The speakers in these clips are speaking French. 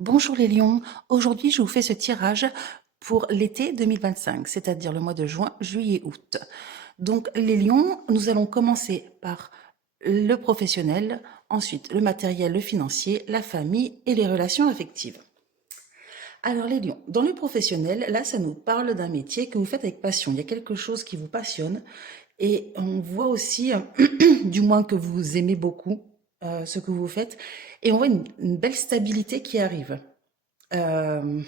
Bonjour les lions, aujourd'hui je vous fais ce tirage pour l'été 2025, c'est-à-dire le mois de juin, juillet, août. Donc les lions, nous allons commencer par le professionnel, ensuite le matériel, le financier, la famille et les relations affectives. Alors les lions, dans le professionnel, là ça nous parle d'un métier que vous faites avec passion, il y a quelque chose qui vous passionne et on voit aussi, du moins que vous aimez beaucoup ce que vous faites et on voit une belle stabilité qui arrive. Euh,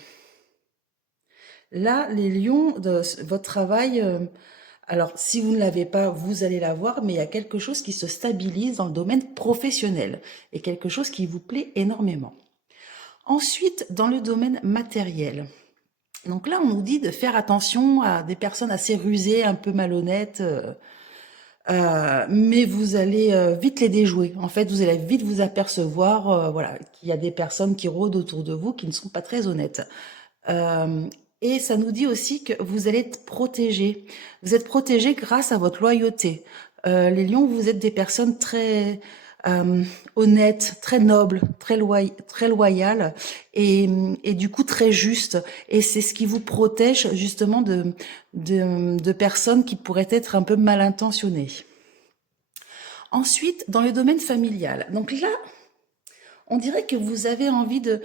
Là, les lions, votre travail, alors si vous ne l'avez pas, vous allez l'avoir, mais il y a quelque chose qui se stabilise dans le domaine professionnel et quelque chose qui vous plaît énormément. Ensuite, dans le domaine matériel. Donc là, on nous dit de faire attention à des personnes assez rusées, un peu malhonnêtes, mais vous allez vite les déjouer. En fait, vous allez vite vous apercevoir, voilà, qu'il y a des personnes qui rôdent autour de vous qui ne sont pas très honnêtes. Euh, et ça nous dit aussi que vous allez être protégé. Vous êtes protégé grâce à votre loyauté. Les lions, vous êtes des personnes très honnêtes, très nobles, très loyales et du coup très justes. Et c'est ce qui vous protège justement de personnes qui pourraient être un peu mal intentionnées. Ensuite, dans le domaine familial. Donc là, on dirait que vous avez envie de...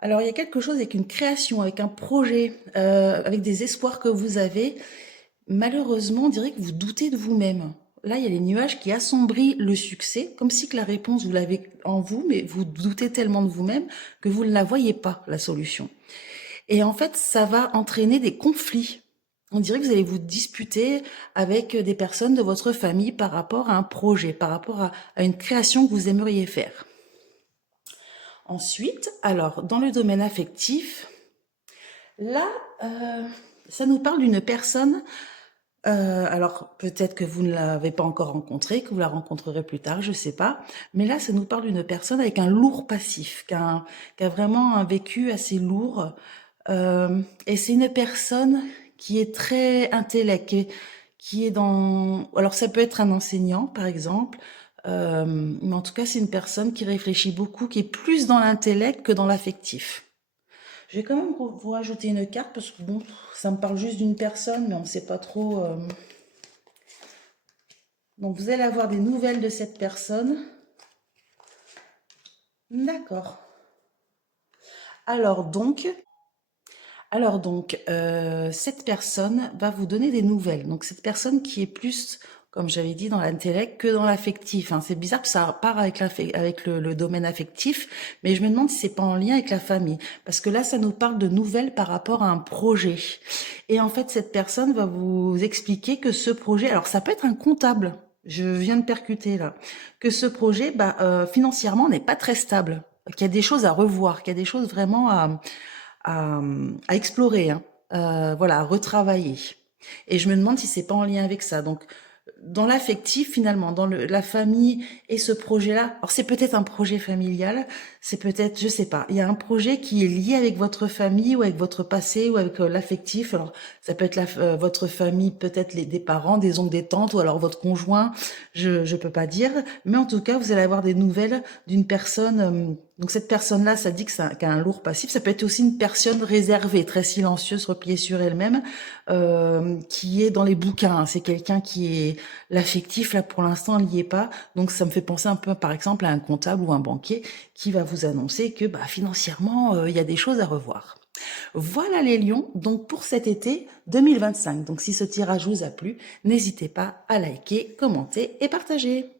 Alors, il y a quelque chose avec une création, avec un projet, avec des espoirs que vous avez. Malheureusement, on dirait que vous doutez de vous-même. Là, il y a les nuages qui assombrissent le succès, comme si que la réponse, vous l'avez en vous, mais vous doutez tellement de vous-même que vous ne la voyez pas, la solution. Et en fait, ça va entraîner des conflits. On dirait que vous allez vous disputer avec des personnes de votre famille par rapport à un projet, par rapport à une création que vous aimeriez faire. Ensuite, alors, dans le domaine affectif, là, ça nous parle d'une personne, alors peut-être que vous ne l'avez pas encore rencontrée, que vous la rencontrerez plus tard, je sais pas, mais là, ça nous parle d'une personne avec un lourd passif, qui a vraiment un vécu assez lourd, et c'est une personne qui est très intellect, qui est dans... Alors ça peut être un enseignant, par exemple, mais en tout cas, c'est une personne qui réfléchit beaucoup, qui est plus dans l'intellect que dans l'affectif. Je vais quand même vous rajouter une carte parce que bon, ça me parle juste d'une personne, mais on ne sait pas trop. Donc vous allez avoir des nouvelles de cette personne. D'accord. Alors donc, cette personne va vous donner des nouvelles. Donc cette personne qui est plus, comme j'avais dit, dans l'intellect que dans l'affectif, hein. C'est bizarre que ça part avec, avec le domaine affectif, mais je me demande si c'est pas en lien avec la famille. Parce que là, ça nous parle de nouvelles par rapport à un projet. Et en fait, cette personne va vous expliquer que ce projet, alors ça peut être un comptable, je viens de percuter là, que ce projet, financièrement, n'est pas très stable, qu'il y a des choses à revoir, qu'il y a des choses vraiment à explorer, hein, voilà, à retravailler. Et je me demande si c'est pas en lien avec ça. Donc, dans l'affectif finalement, dans la famille et ce projet-là. Alors c'est peut-être un projet familial, c'est peut-être, je sais pas, il y a un projet qui est lié avec votre famille ou avec votre passé ou avec l'affectif. Alors ça peut être votre famille, peut-être des parents, des oncles, des tantes ou alors votre conjoint. Je peux pas dire, mais en tout cas vous allez avoir des nouvelles d'une personne. Donc cette personne-là, ça dit que qu'elle a un lourd passif. Ça peut être aussi une personne réservée, très silencieuse, repliée sur elle-même, qui est dans les bouquins. C'est quelqu'un qui est l'affectif, là pour l'instant, il n'y est pas. Donc ça me fait penser un peu, par exemple, à un comptable ou un banquier qui va vous annoncer que financièrement, il y a des choses à revoir. Voilà les lions, donc pour cet été 2025. Donc si ce tirage vous a plu, n'hésitez pas à liker, commenter et partager.